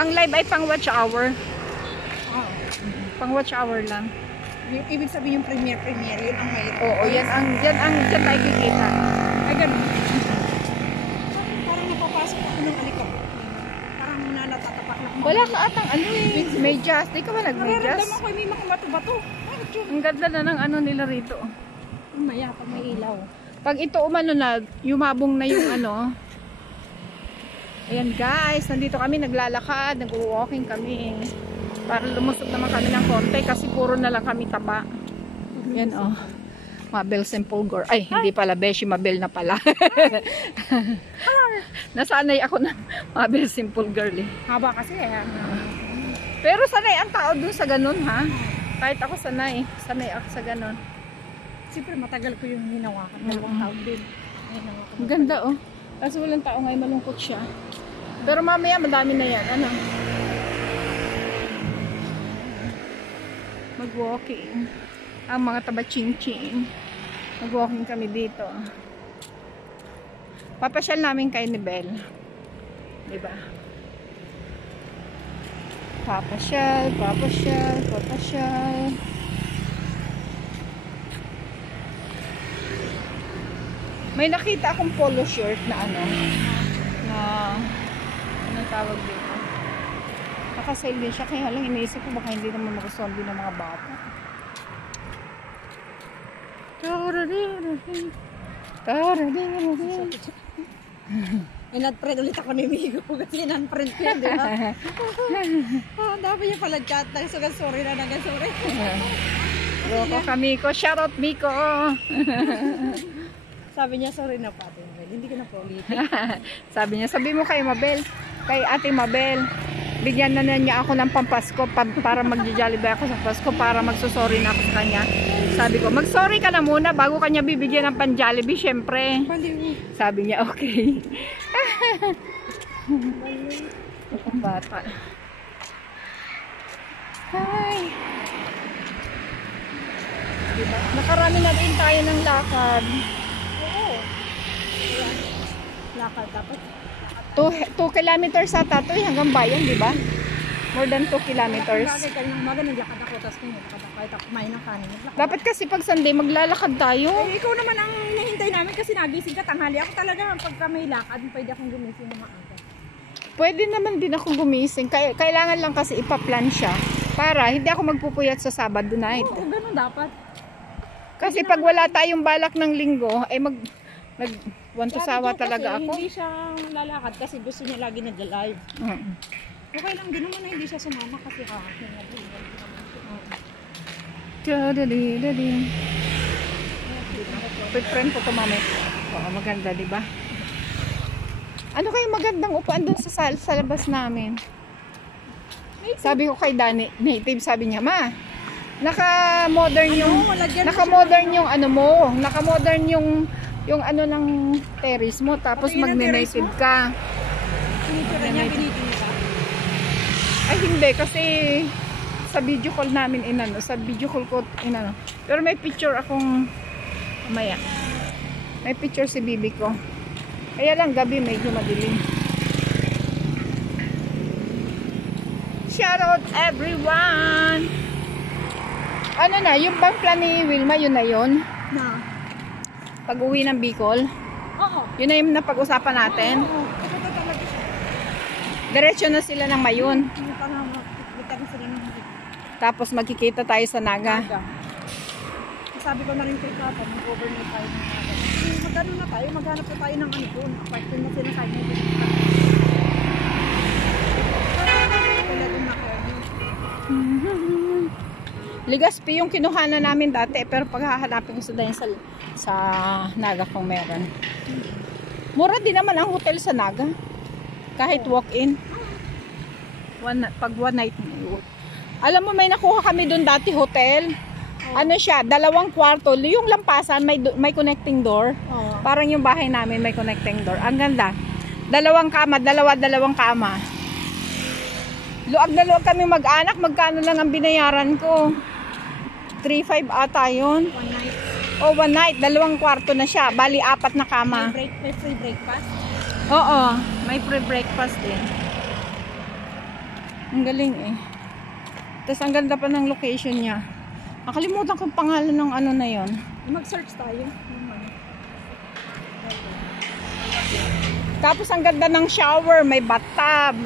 Ang live ay pang watch hour. Pang watch hour lang. Ibig sabihin yung premiere, yun ang may... Oo, yan tayo kikita. Ay, ganun. Parang napapasok ako ng alikab. Parang natatapak lang. Wala ka atang ano eh. Medyas. Di ka ba nag-medyas? Nararamdaman ko may mga bato-bato. Ang ganda na ng ano nila rito. Maya, pag may ilaw. Pag ito umano na, yumabong na yung ano. Ayan guys, nandito kami naglalakad, nag-walking kami. Para lumusot naman kami ng konti kasi puro na lang kami taba. Yan oh. Mabel Simple Girl. Ay, hindi pala Beshi, Mabel na pala. Nasanay ako ng Mabel Simple Girl eh. Haba kasi eh. Pero sanay ang tao dun sa ganun ha. Kahit ako sanay ako sa ganun. Siyempre matagal ko yung hinawakan. 2 taon din. Ang ganda oh. Kasi walang tao ngayon, malungkot siya. Pero mamaya madami na yan. Ano? Mag-walking. Ang mga taba-ching-ching. Mag-walking kami dito. Papasyal namin kay ni Bel. Diba? Papasyal. May nakita akong polo shirt na ano. Anong tawag dito? Nakasale din siya. Kaya lang iniisip ko baka hindi naman magustuhan din ng mga bata. In-unfriend ulit ako ni Migo kasi in-unfriend ko yun, di ba? Dami niya pala chat. Sorry na. Roko ka, Miko. Shoutout, Miko. Sabi niya, sorry na pati. Hindi ko na po ulitin. Sabi mo kay Mabel, kay Ate Mabel, bigyan na niya ako ng pampasko para mag-Jollibee ako sa Pasko para magsusorry na ako sa kanya. Sabi ko, mag-sorry ka na muna bago kanya bibigyan ng pan-Jollibee, syempre. Sabi niya, okay. Itong bata. Hi. Diba? Nakarami na rin tayo ng lakad. Oo. Lakad dapat. 2 kilometers sa tato hanggang bayan, di ba? More than 2 kilometers. Bakit kanina umaga naglakad ako, tapos naglakad ako kahit ako kumain ng kanin. Dapat kasi pag Sunday maglalakad tayo. Eh, ikaw naman ang hinahintay namin kasi nagising ka tanghali. Ako talaga pagka may lakad, pwede akong gumising ng maaga. Pwede naman din ako gumising. Kailangan lang kasi ipaplan siya para hindi ako magpupuyat sa Sabado night. Oo, ganun dapat. Kasi pag wala tayong balak ng linggo, ay wantusawa talaga ako. Hindi siya lalakad kasi gusto niya lagi nag-live. Okay lang din naman na hindi siya sumama kasi friend ko to, mami. Oo, maganda, di ba? Ano kayo magandang upuan doon sa labas namin? Sabi ko kay Dani, native, sabi niya, ma, naka-modern yung ano mo, naka-modern yung ano ng terrace mo, tapos magne-native ka. Pinitira niya, pinitira. Ay hindi, kasi sa video call namin inano. Pero may picture akong mamaya. May picture si bibi ko. Kaya lang gabi medyo madilim. Shout out everyone! Ano na, yung bang plan ni Wilma, yun na yun? Na? Pag-uwi ng Bicol? Oo. Yun na yung napag-usapan natin? Oo. Ito talaga siya. Diretso na sila ng Mayon. Hindi pa nga makikita na sila ng Tapos magkikita tayo sa Naga. Sabi ko na rin kay Papa, mag-overnight tayo ng Naga. Magano na tayo, maghanap na tayo ng ano doon. Apartment na sinasabi mo. Wala doon na kayo. Ligaspi yung kinuhanan namin dati, pero paghahanapin ko sa Naga kung meron. Mura din naman ang hotel sa Naga. Kahit walk-in. Pag one night. Alam mo, may nakuha kami doon dati hotel. Ano siya, 2 kwarto. Yung lampasan, may connecting door. Parang yung bahay namin may connecting door. Ang ganda. 2 kama, dalawang kama. Luag na luag kami mag-anak. Magkano lang ang binayaran ko? 3,500 ata yun. One night. Oh, one night. 2 kwarto na siya. Bali, 4 na kama. May free breakfast? Oo. May free breakfast din. Ang galing eh. Tapos ang ganda pa ng location niya. Nakalimutan ko yung pangalan ng ano na yon. Mag-search tayo. Tapos ang ganda ng shower, may bathtub.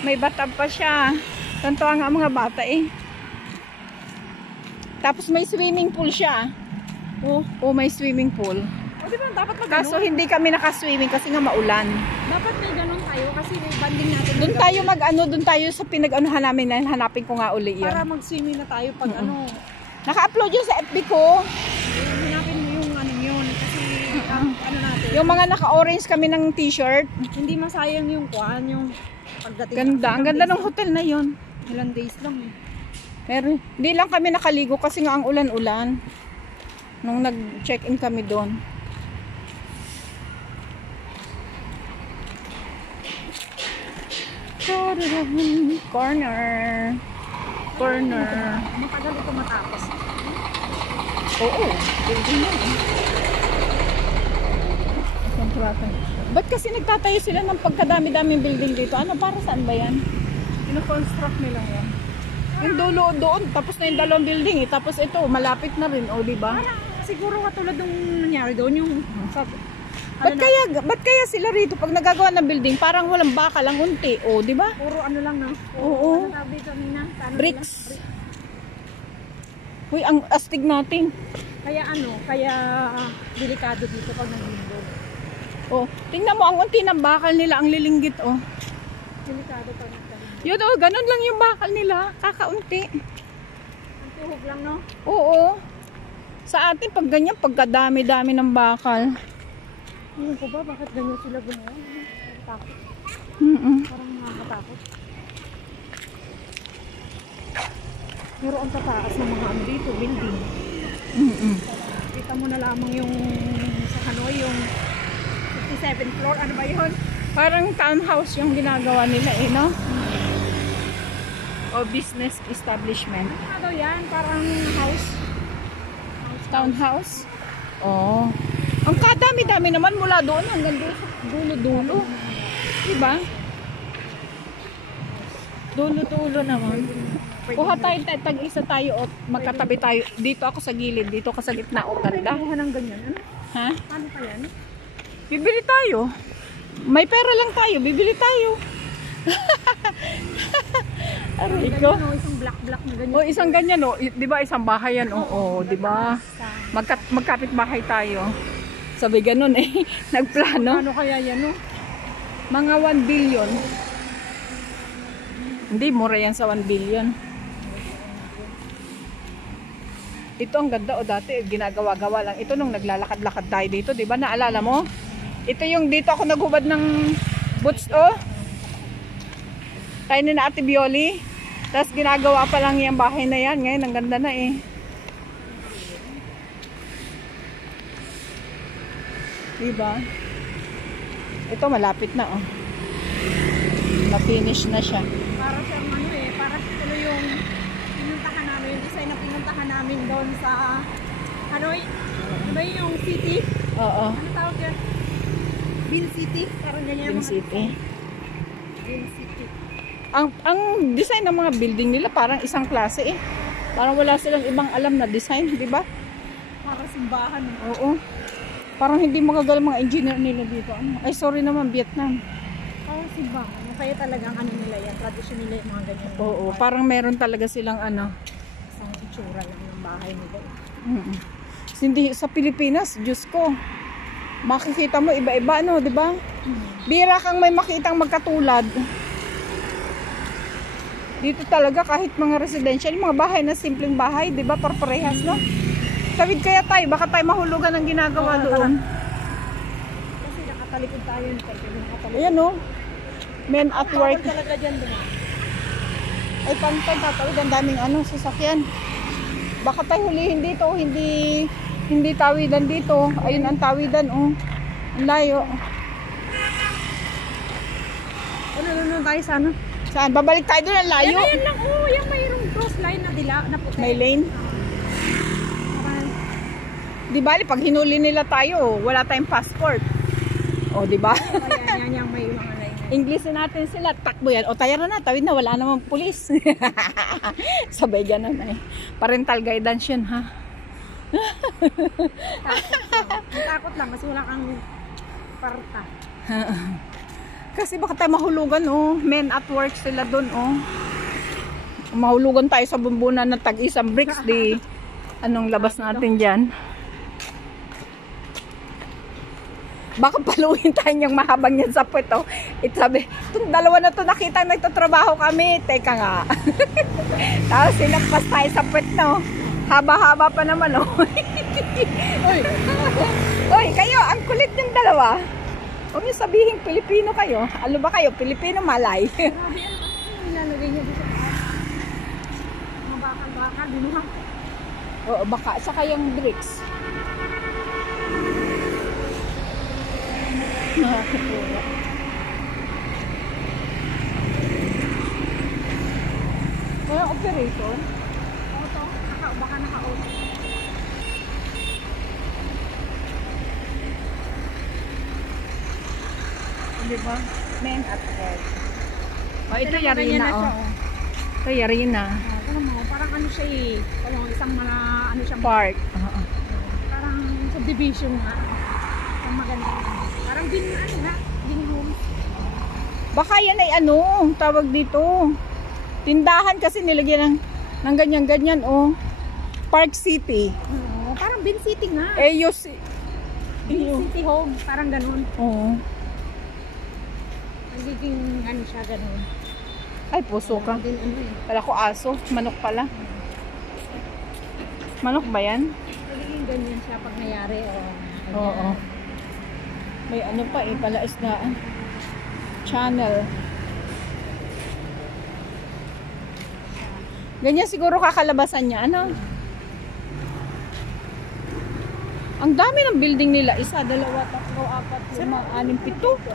May bathtub pa siya. Tantuwa nga ang mga bata eh. Tapos may swimming pool siya. Oh, may swimming pool. O diba, dapat Kaso hindi kami nakaswimming kasi nga maulan. dapat may ganun tayo kasi may banding natin. Doon tayo doon tayo sa pinag-anuhan namin, hanapin ko nga uli yun. Para mag-swimming na tayo pag ano. Naka-upload yun sa FB ko. Hanapin mo yung ano yun. Kasi ano natin. Yung mga naka-orange kami ng t-shirt. Hindi masayang yung kuhan, yung pagdating. Ganda. Ang ganda ng hotel na yun. Ilang days lang eh. Pero hindi lang kami nakaligo kasi nga ang ulan-ulan. Nung nag-check-in kami doon. Corner. Matagal ito matapos. Oo. Building yan eh. Ba't kasi nagtatayo sila ng pagkadami-daming building dito? Ano, para saan ba yan? Ino-construct nila yan. Yung dulo doon, tapos na yung dalawang building eh. Tapos ito, malapit na rin, o diba? Siguro katulad ng nangyari doon yung sa, Ba't kaya sila rito pag nagagawa ng building, parang walang baka lang unti, o diba? puro ano lang na. Oo. Ano tawag dito kanina? Bricks. Uy, ang astig natin. Kaya delikado dito pag naglindog. Oh, tingnan mo, ang unti ng bakal nila, ang lilinggit, oh. Delikado pag naglindog. Yun, oh, ganun lang yung bakal nila, kakaunti. Ang tuhog lang, no? Oo. Sa atin, pag ganyan, pagkadami-dami ng bakal. Ewan ko ba, bakit ganyan sila gumawa? Takot. Parang nakakatakot. Pero ang tataas ng mga ano dito, building. Kita mo na lamang yung sa Hanoi, yung 57th floor. Ano ba yun? Parang townhouse yung ginagawa nila, eh, no? O business establishment. Ano daw yan? Parang house. Townhouse? Oh. Ang kadami-dami naman mula doon hanggang doon sa dulo-dulo. Diba? Dulo-dulo naman. Kuha tayo, tag-isa tayo o magkatabi tayo. Dito ako sa gilid, dito ako sa gitna. O, ganda. Kuha ng ganyan. Ano? Ha? Paano pa yan? Bibili tayo. May pera lang tayo, bibili tayo. Aray ko. Ganyan, isang black na ganyan. O, isang ganyan, o. Di ba, isang bahay yan, o. Di ba? Magkapit bahay tayo. Sabi ganun eh. Nagplano. Ano kaya yan, no? Mga 1 billion. Hindi, mura yan sa 1 billion. Ito ang ganda, o dati ginagawa-gawa lang. Ito nung naglalakad-lakad tayo dito, di ba? Naalala mo? Ito yung dito ako naghubad ng boots, oh. Tayo na Ate Bioli. Tapos ginagawa pa lang yung bahay na yan. Ngayon, ang ganda na eh. Diba? Ito malapit na, oh. Na-finish na siya. Para siyang ano eh, para ano yung pinuntahan namin, yung design na pinuntahan namin doon sa Hanoi. Ano ba yung city? Oo. Ano tawag yan? Bean City? Parang ganyan. Bean City. Bean City. Ang design ng mga building nila parang isang klase eh. Parang wala silang ibang alam na design, di ba? Para simbahan. Oo. Parang hindi magagaling mga engineer nila dito. Ay, sorry naman, Vietnam. Parang simbahan. Kaya talagang ano nila yan, tradisyon nila yung mga ganyan. Oo, parang meron talaga silang ano. Isang itsura lang ng bahay nila. Hindi sa Pilipinas, Diyos ko. Makikita mo iba-iba, no, di ba? Bira kang may makitang magkatulad. Dito talaga kahit mga residential, mga bahay na simpleng bahay, di ba? Parehas, no? Tawid kaya tayo, baka tayo mahulugan ng ginagawa doon. Kasi nakatalikod tayo. Ayan, no? Men at work. Talaga dyan din. Ay, pantay, tatawid. Ang daming ano, sasakyan. Baka tayo hulihin dito, hindi tawidan dito. Ayun ang tawidan, oh. Ang layo. Ano tayo sa ano? Saan? Babalik tayo doon, ang layo. Yan lang, oh, yung mayroong cross line na dila, na puti. May lane. Di bali, pag hinuli nila tayo, wala tayong passport. O, di ba? Ayan, yan yung may mga line na Inglesin natin sila, takbo yan. O tayo na, tawid na, wala namang pulis. Sabay ganun eh. Parental guidance yun, ha? Takot lang kasi wala kang parta. Kasi baka tayo mahulugan, oh. Men at work sila dun, oh. Mahulugan tayo sa bumbunan ng tag-isang bricks, di. Anong labas natin dyan? Baka paluin tayo niyang mahabang yan sa puwet, oh. Sabi, itong dalawa na to nakita nagtatrabaho kami. Teka nga. Tapos sinagpas tayo sa puwet, no. Haba-haba pa naman, oh. Uy. Uy, kayo, ang kulit yung dalawa. Huwag niyo sabihin Pilipino kayo. Ano ba kayo? Pilipino Malay. Grabe, nilalagay niya dito. Mga bakal-bakal, binuha. Oo, baka. Saka yung bricks. Nakakapura. Walang operation? Auto, baka naka-auto. Diba? Men at work. Oh, ito Ganyan yari na na, siya, oh. Ito yari na. Ito mo, parang ano siya eh. Parang isang mga ano siya. Park. Parang subdivision nga. Ang maganda. Parang din ano nga. Din room. Baka yan ay ano, tawag dito. Tindahan kasi nilagyan ng ganyan-ganyan, oh. Park City. Oo, parang Bin City nga. Bin City Home. Parang ganun. Oo. Nagiging ano siya ganun. Ay, puso ka. Din ano eh. Kala ko aso. Manok pala. Manok ba yan? Nagiging ganyan siya pag nangyari. Oo. May ano pa eh, pala isdaan. Channel. Ganyan siguro kakalabasan niya. Ano? Ang dami ng building nila. 1, 2, 3, 4, 5, 6, 7, 8.